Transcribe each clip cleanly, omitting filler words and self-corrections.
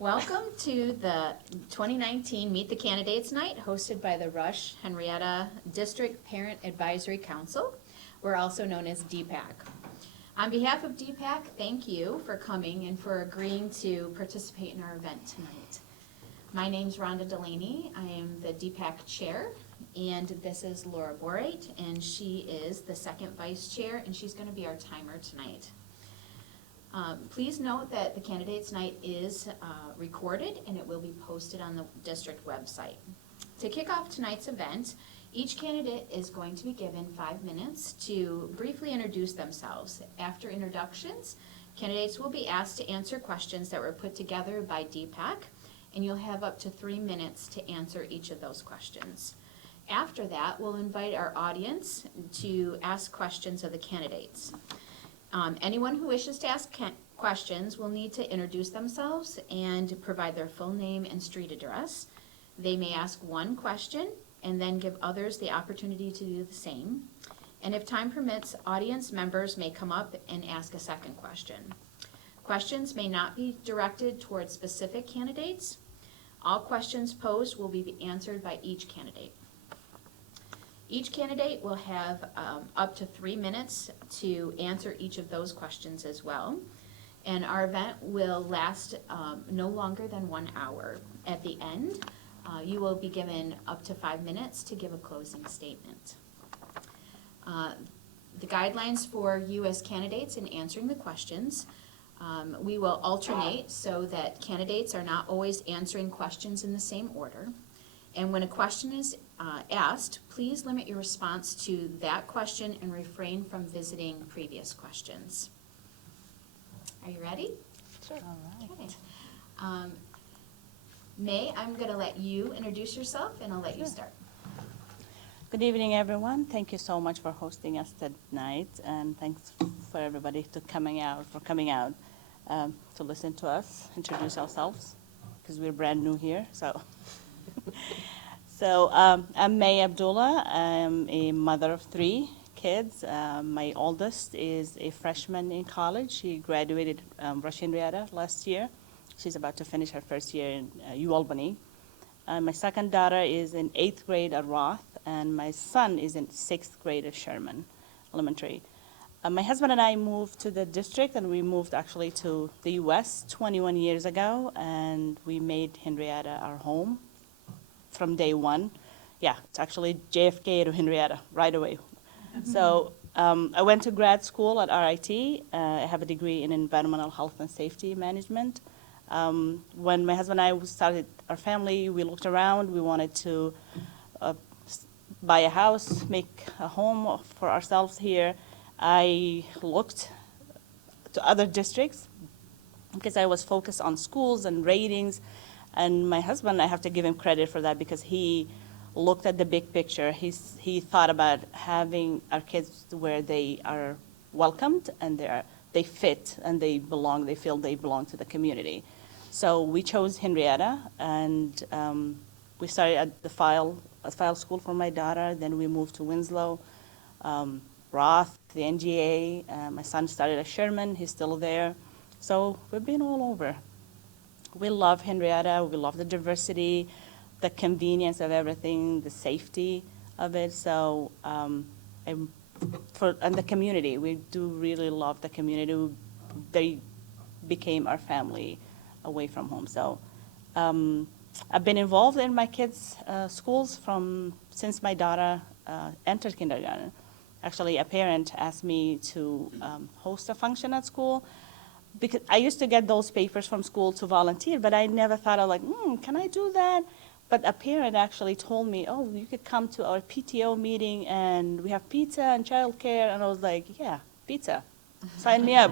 Welcome to the 2019 Meet the Candidates Night hosted by the Rush-Henrietta District Parent Advisory Council. We're also known as DPAC. On behalf of DPAC, thank you for coming and for agreeing to participate in our event tonight. My name's Rhonda Delaney. I am the DPAC chair, and this is Laura Borate, and she is the second vice chair, and she's going to be our timer tonight. Please note that the Candidates Night is recorded and it will be posted on the district website. To kick off tonight's event, each candidate is going to be given 5 minutes to briefly introduce themselves. After introductions, candidates will be asked to answer questions that were put together by DPAC, and you'll have up to 3 minutes to answer each of those questions. After that, we'll invite our audience to ask questions of the candidates. Anyone who wishes to ask questions will need to introduce themselves and provide their full name and street address. They may ask one question and then give others the opportunity to do the same. And if time permits, audience members may come up and ask a second question. Questions may not be directed towards specific candidates. All questions posed will be answered by each candidate. Each candidate will have up to 3 minutes to answer each of those questions as well. And our event will last no longer than 1 hour. At the end, you will be given up to 5 minutes to give a closing statement. The guidelines for you as candidates in answering the questions, we will alternate so that candidates are not always answering questions in the same order. And when a question is asked, please limit your response to that question and refrain from visiting previous questions. Are you ready? Sure. All right. Okay. May, I'm going to let you introduce yourself, and I'll let you start. Good evening, everyone. Thank you so much for hosting us tonight, and thanks for everybody coming out to listen to us introduce ourselves, because we're brand new here. So I'm May Abdullah. I'm a mother of 3 kids. My oldest is a freshman in college. She graduated Rush-Henrietta last year. She's about to finish her first year in UAlbany. My second daughter is in 8th grade at Roth, and my son is in 6th grade at Sherman Elementary. My husband and I moved to the district, and we moved actually to the U.S. 21 years ago, and we made Henrietta our home from day one. Yeah, it's actually JFK to Henrietta right away. So I went to grad school at RIT. I have a degree in environmental health and safety management. When my husband and I started our family, we looked around. We wanted to buy a house, make a home for ourselves here. I looked to other districts because I was focused on schools and ratings. And my husband, I have to give him credit for that because he looked at the big picture. He thought about having our kids where they are welcomed and they fit and they belong. They feel they belong to the community. So we chose Henrietta, and we started at the file school for my daughter. Then we moved to Winslow, Roth, the NGA. My son started at Sherman. He's still there. So we've been all over. We love Henrietta. We love the diversity, the convenience of everything, the safety of it. So, and the community, we do really love the community. They became our family away from home. So, I've been involved in my kids' schools since my daughter entered kindergarten. Actually, a parent asked me to host a function at school, because I used to get those papers from school to volunteer, but I never thought of can I do that? But a parent actually told me, oh, you could come to our PTO meeting and we have pizza and childcare. And I was like, yeah, pizza, sign me up.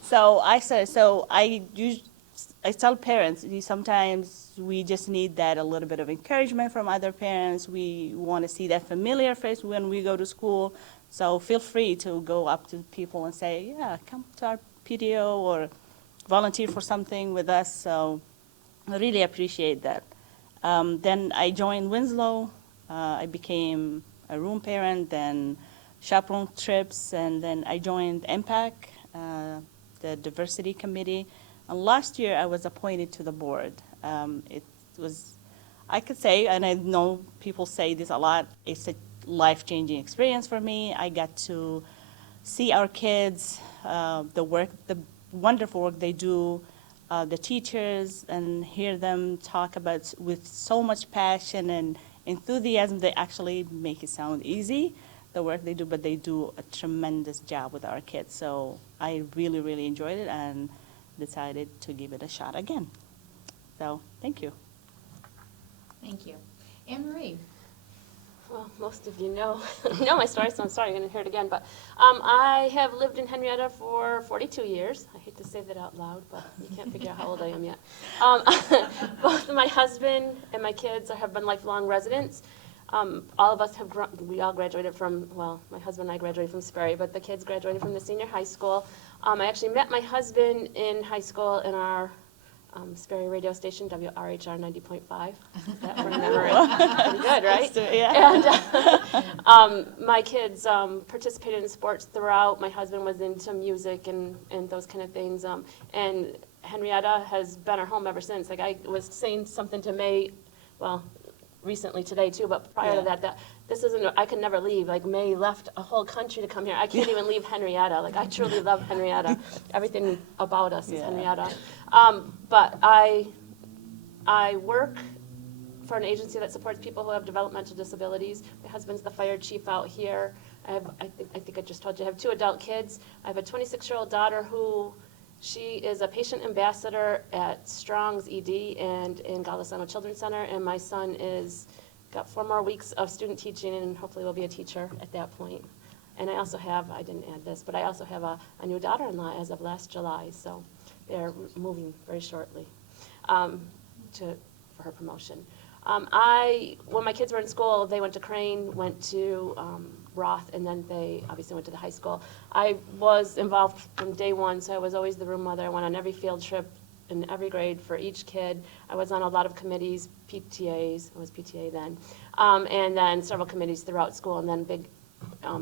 So I said, I tell parents, sometimes we just need that a little bit of encouragement from other parents. We want to see that familiar face when we go to school. So feel free to go up to people and say, yeah, come to our PTO or volunteer for something with us. So I really appreciate that. Then I joined Winslow. I became a room parent, then chaperone trips, and then I joined MPAC, the diversity committee. And last year, I was appointed to the board. It was, I could say, and I know people say this a lot, it's a life-changing experience for me. I got to see our kids, the wonderful work they do, the teachers, and hear them talk about with so much passion and enthusiasm. They actually make it sound easy, the work they do, but they do a tremendous job with our kids. So I really, really enjoyed it and decided to give it a shot again. So thank you. Thank you. Anne Marie? Well, most of you know my story, so I'm sorry you're going to hear it again. But I have lived in Henrietta for 42 years. I hate to say that out loud, but you can't figure out how old I am yet. Both my husband and my kids have been lifelong residents. All of us have we all graduated from, well, my husband and I graduated from Sperry, but the kids graduated from the senior high school. I actually met my husband in high school in our Sperry radio station, WRHR 90.5. That from memory. Pretty good, right? Yeah. And my kids participated in sports throughout. My husband was into music and those kind of things. And Henrietta has been our home ever since. Like I was saying something to May, well, recently today too, but prior to that this isn't, I could never leave. Like May left a whole country to come here. I can't even leave Henrietta. Like I truly love Henrietta. Everything about us is Henrietta. But I work for an agency that supports people who have developmental disabilities. My husband's the fire chief out here. I think I just told you, I have 2 adult kids. I have a 26-year-old daughter who she is a patient ambassador at Strong's ED and in Golisano Children's Center, and my son is got 4 more weeks of student teaching and hopefully will be a teacher at that point. And I also have, I didn't add this, but I also have a new daughter-in-law as of last July, so they're moving very shortly for her promotion. When my kids were in school, they went to Crane, went to Roth, and then they obviously went to the high school. I was involved from day one, so I was always the room mother. I went on every field trip in every grade for each kid. I was on a lot of committees, PTAs, I was PTA then, and then several committees throughout school, and then big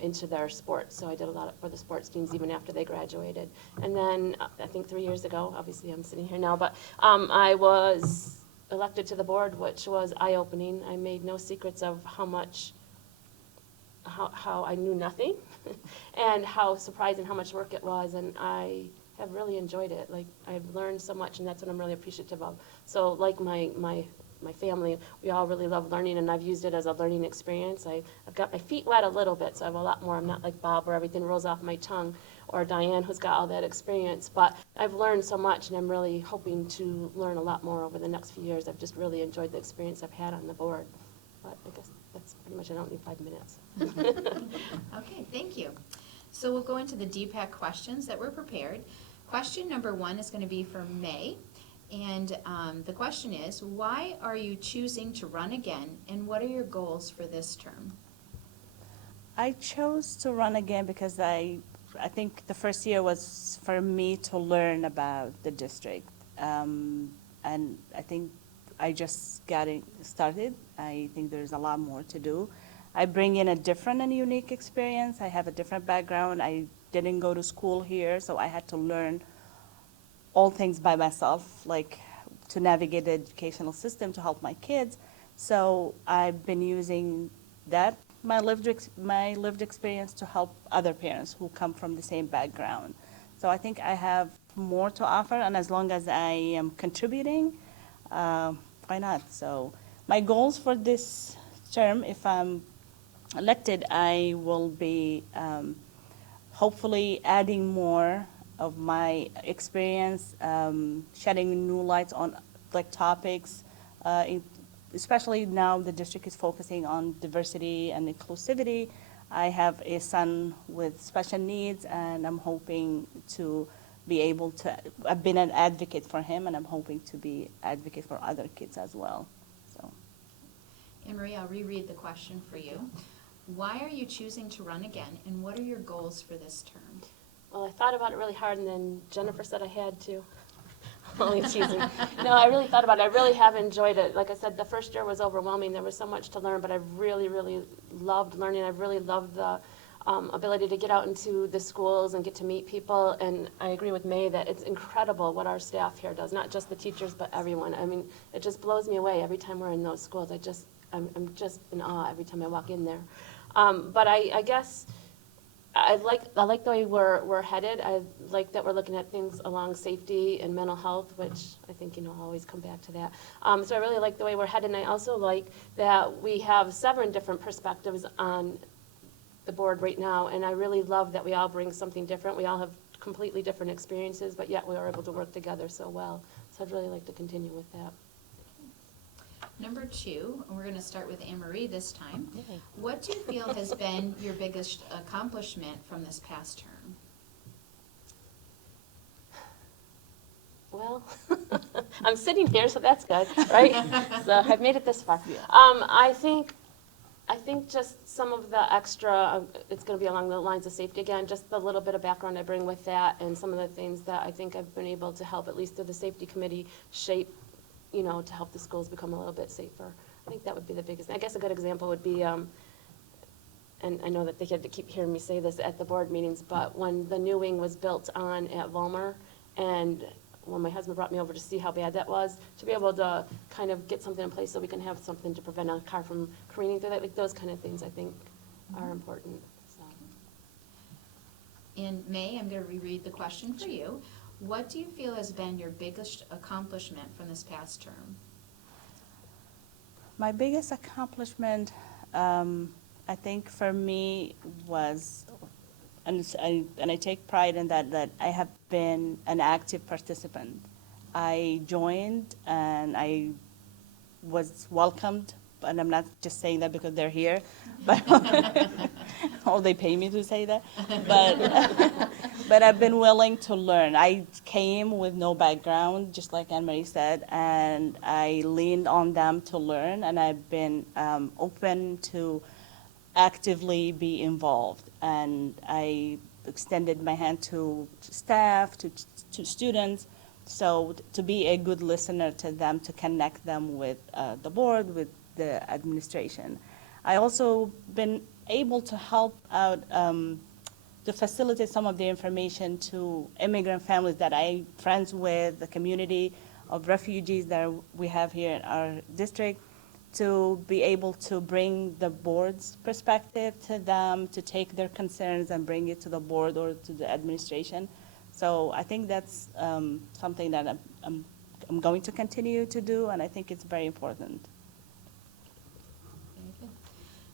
into their sports. So I did a lot for the sports teams even after they graduated. And then I think 3 years ago, obviously I'm sitting here now, but I was elected to the board, which was eye-opening. I made no secrets of how I knew nothing and how surprising how much work it was, and I have really enjoyed it. Like I've learned so much, and that's what I'm really appreciative of. So like my family, we all really love learning, and I've used it as a learning experience. I've got my feet wet a little bit, so I have a lot more. I'm not like Bob where everything rolls off my tongue, or Diane who's got all that experience, but I've learned so much, and I'm really hoping to learn a lot more over the next few years. I've just really enjoyed the experience I've had on the board. But I guess that's pretty much, I don't need 5 minutes. Okay, thank you. So we'll go into the DPAC questions that were prepared. Question number 1 is going to be for May, and the question is, why are you choosing to run again, and what are your goals for this term? I chose to run again because I think the first year was for me to learn about the district, and I think I just got it started. I think there's a lot more to do. I bring in a different and unique experience. I have a different background. I didn't go to school here, so I had to learn all things by myself, like to navigate the educational system to help my kids. So I've been using that, my lived experience, to help other parents who come from the same background. So I think I have more to offer, and as long as I am contributing, why not? So my goals for this term, if I'm elected, I will be hopefully adding more of my experience, shedding new lights on like topics, especially now the district is focusing on diversity and inclusivity. I have a son with special needs, and I'm hoping to be able to, I've been an advocate for him, and I'm hoping to be advocate for other kids as well. So, Anne Marie, I'll reread the question for you. Why are you choosing to run again, and what are your goals for this term? Well, I thought about it really hard, and then Jennifer said I had to. Only teasing. No, I really thought about it. I really have enjoyed it. Like I said, the first year was overwhelming. There was so much to learn, but I really, really loved learning. I really loved the ability to get out into the schools and get to meet people. And I agree with May that it's incredible what our staff here does, not just the teachers, but everyone. I mean, it just blows me away every time we're in those schools. I'm just in awe every time I walk in there. But I guess I like the way we're headed. I like that we're looking at things along safety and mental health, which I think, I'll always come back to that. So I really like the way we're headed, and I also like that we have 7 different perspectives on the board right now, and I really love that we all bring something different. We all have completely different experiences, but yet we are able to work together so well. So I'd really like to continue with that. Number 2, and we're going to start with Anne Marie this time. Yay. What do you feel has been your biggest accomplishment from this past term? Well, I'm sitting here, so that's good, right? So I've made it this far. Yeah. I think just some of the extra, it's going to be along the lines of safety again, just the little bit of background I bring with that, and some of the things that I think I've been able to help, at least through the safety committee, shape, to help the schools become a little bit safer. I think that would be the biggest. I guess a good example would be, and I know that they had to keep hearing me say this at the board meetings, but when the new wing was built on at Vollmer, and when my husband brought me over to see how bad that was, to be able to kind of get something in place so we can have something to prevent a car from careening through that, like those kind of things I think are important. So. In May, I'm going to reread the question for you. What do you feel has been your biggest accomplishment from this past term? My biggest accomplishment, I think for me was, and I take pride in that I have been an active participant. I joined and I was welcomed, and I'm not just saying that because they're here, but or they pay me to say that. But I've been willing to learn. I came with no background, just like Anne-Marie said, and I leaned on them to learn, and I've been open to actively be involved. And I extended my hand to staff, to students, so to be a good listener to them, to connect them with the board, with the administration. I also been able to help out to facilitate some of the information to immigrant families that I'm friends with, the community of refugees that we have here in our district, to be able to bring the board's perspective to them, to take their concerns and bring it to the board or to the administration. So I think that's something that I'm going to continue to do, and I think it's very important. Very good.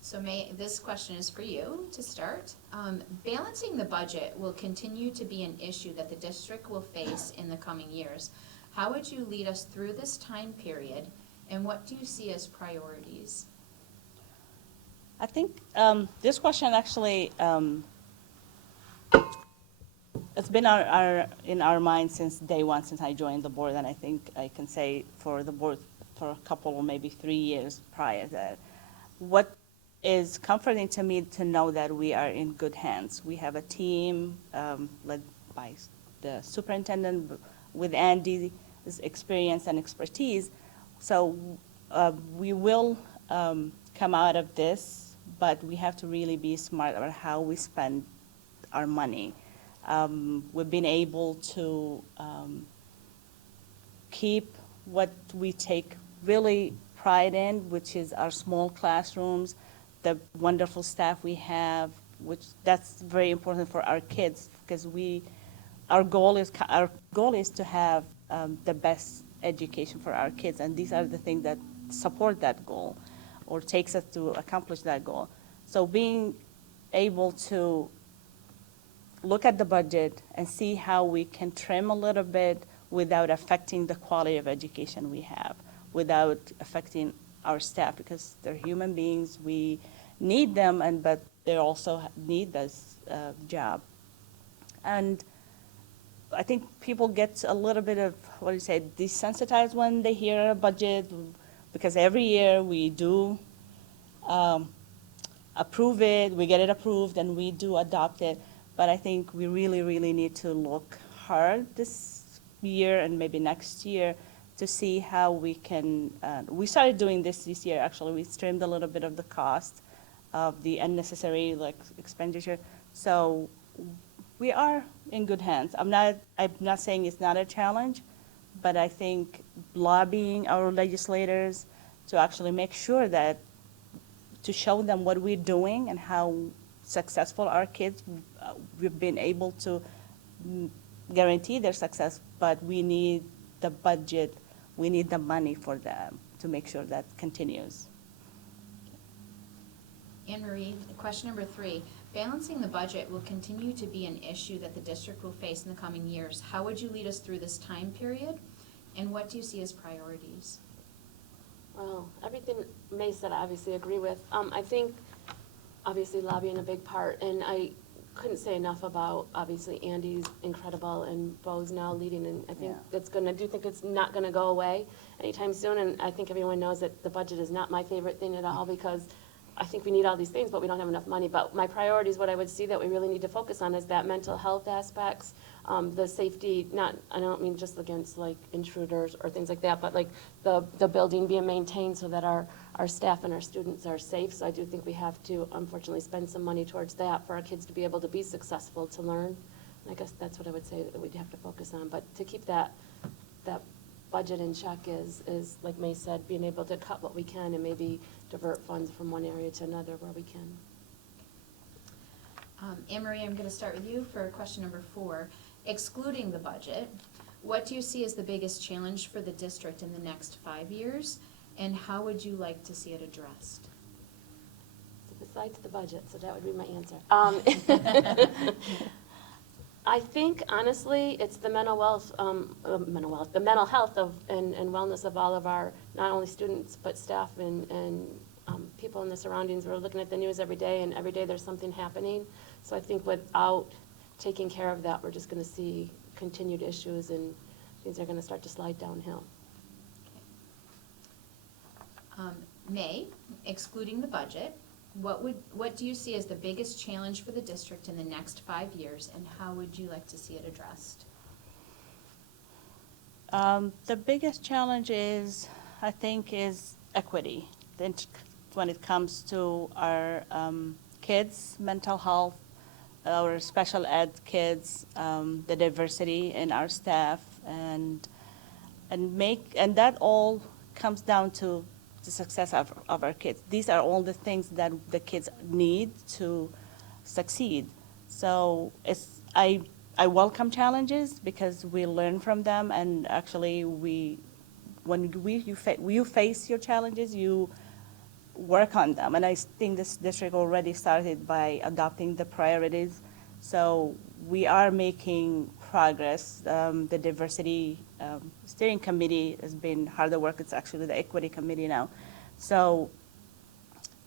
So May, this question is for you to start. Balancing the budget will continue to be an issue that the district will face in the coming years. How would you lead us through this time period, and what do you see as priorities? I think this question actually, it's been in our mind since day one, since I joined the board, and I think I can say for the board for a couple or maybe 3 years prior to that. What is comforting to me to know that we are in good hands. We have a team led by the superintendent with Andy's experience and expertise. So we will come out of this, but we have to really be smart about how we spend our money. We've been able to keep what we take really pride in, which is our small classrooms, the wonderful staff we have, which that's very important for our kids, because our goal is to have the best education for our kids, and these are the things that support that goal or takes us to accomplish that goal. So being able to look at the budget and see how we can trim a little bit without affecting the quality of education we have, without affecting our staff, because they're human beings. We need them, but they also need this job. And I think people get a little bit of, desensitized when they hear a budget, because every year we do approve it, we get it approved, and we do adopt it. But I think we really, really need to look hard this year and maybe next year to see how we can, we started doing this year, actually. We trimmed a little bit of the cost of the unnecessary like expenditure. So we are in good hands. I'm not saying it's not a challenge, but I think lobbying our legislators to actually make sure that, to show them what we're doing and how successful our kids, we've been able to mm, guarantee their success, but we need the budget, we need the money for them to make sure that continues. Anne Marie, question number 3. Balancing the budget will continue to be an issue that the district will face in the coming years. How would you lead us through this time period? And what do you see as priorities? Well, everything May said, I obviously agree with. I think, obviously, lobbying a big part, and I couldn't say enough about, obviously, Andy's incredible, and Bo's now leading, and I think Yeah. I do think it's not gonna go away anytime soon, and I think everyone knows that the budget is not my favorite thing at all, because I think we need all these things, but we don't have enough money. But my priorities, what I would see that we really need to focus on is that mental health aspects, the safety, I don't mean just against like intruders or things like that, but like the building being maintained so that our staff and our students are safe. So I do think we have to unfortunately spend some money towards that for our kids to be able to be successful, to learn. And I guess that's what I would say that we'd have to focus on. But to keep that budget in check is, like May said, being able to cut what we can and maybe divert funds from one area to another where we can. Anne Marie, I'm going to start with you for question number 4. Excluding the budget, what do you see as the biggest challenge for the district in the next 5 years? And how would you like to see it addressed? So besides the budget, so that would be my answer. I think honestly, it's the mental health and wellness of all of our, not only students, but staff and people in the surroundings. We're looking at the news every day, and every day there's something happening. So I think without taking care of that, we're just gonna see continued issues, and things are gonna start to slide downhill. May, excluding the budget, what do you see as the biggest challenge for the district in the next 5 years, and how would you like to see it addressed? The biggest challenge is, I think, is equity. When it comes to our kids' mental health, our special ed kids, the diversity in our staff, and that all comes down to the success of our kids. These are all the things that the kids need to succeed. So I welcome challenges because we learn from them, and actually when you face your challenges, you work on them. And I think this district already started by adopting the priorities. So we are making progress. The diversity steering committee has been hard work. It's actually the equity committee now. So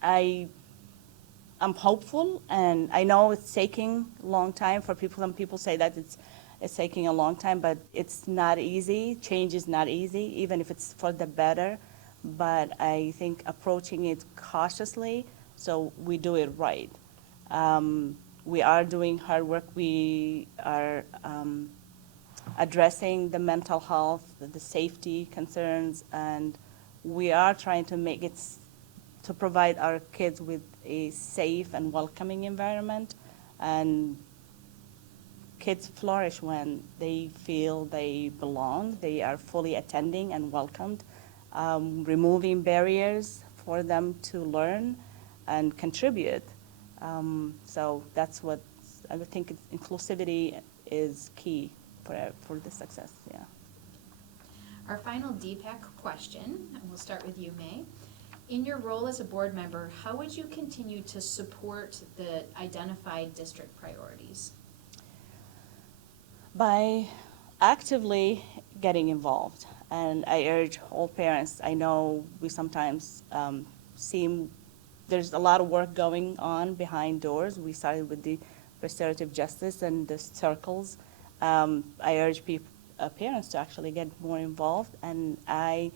I'm hopeful, and I know it's taking a long time for people. Some people say that it's taking a long time, but it's not easy. Change is not easy, even if it's for the better. But I think approaching it cautiously, so we do it right. We are doing hard work. We are addressing the mental health, the safety concerns, and we are trying to make it to provide our kids with a safe and welcoming environment. And kids flourish when they feel they belong, they are fully attending and welcomed, removing barriers for them to learn and contribute. So that's what I would think. Inclusivity is key for the success. Yeah. Our final DPAC question, and we'll start with you, May. In your role as a board member, how would you continue to support the identified district priorities? By actively getting involved. And I urge all parents, I know we sometimes there's a lot of work going on behind doors. We started with the restorative justice and the circles. I urge parents to actually get more involved, and I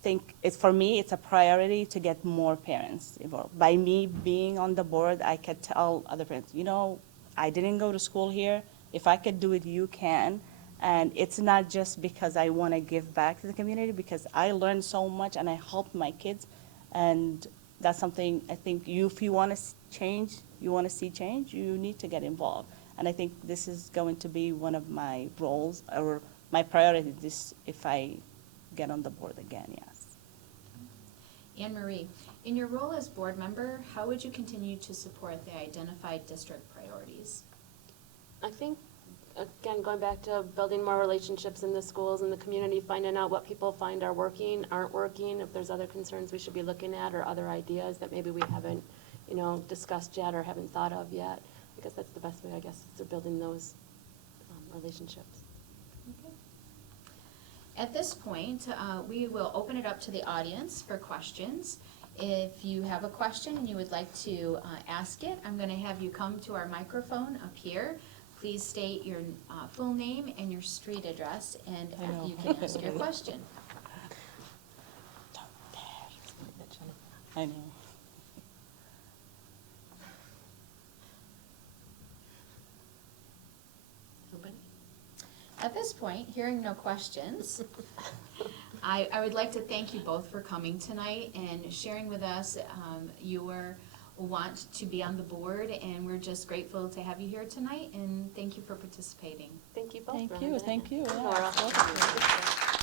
think for me, it's a priority to get more parents involved. By me being on the board, I could tell other parents, I didn't go to school here. If I could do it, you can. And it's not just because I want to give back to the community, because I learned so much and I helped my kids. And that's something I think if you want to change, you want to see change, you need to get involved. And I think this is going to be one of my roles or my priority this if I get on the board again, yes. Anne Marie, in your role as board member, how would you continue to support the identified district priorities? I think, again, going back to building more relationships in the schools and the community, finding out what people find are working, aren't working, if there's other concerns we should be looking at or other ideas that maybe we haven't, discussed yet or haven't thought of yet. I guess that's the best way, to building those relationships. Okay. At this point, we will open it up to the audience for questions. If you have a question and you would like to ask it, I'm going to have you come to our microphone up here. Please state your full name and your street address, and you can ask your question. I know. Nobody? At this point, hearing no questions, I would like to thank you both for coming tonight and sharing with us your want to be on the board, and we're just grateful to have you here tonight, and thank you for participating. Thank you both. Thank for you, having thank you. me. Yeah, Laura. welcome.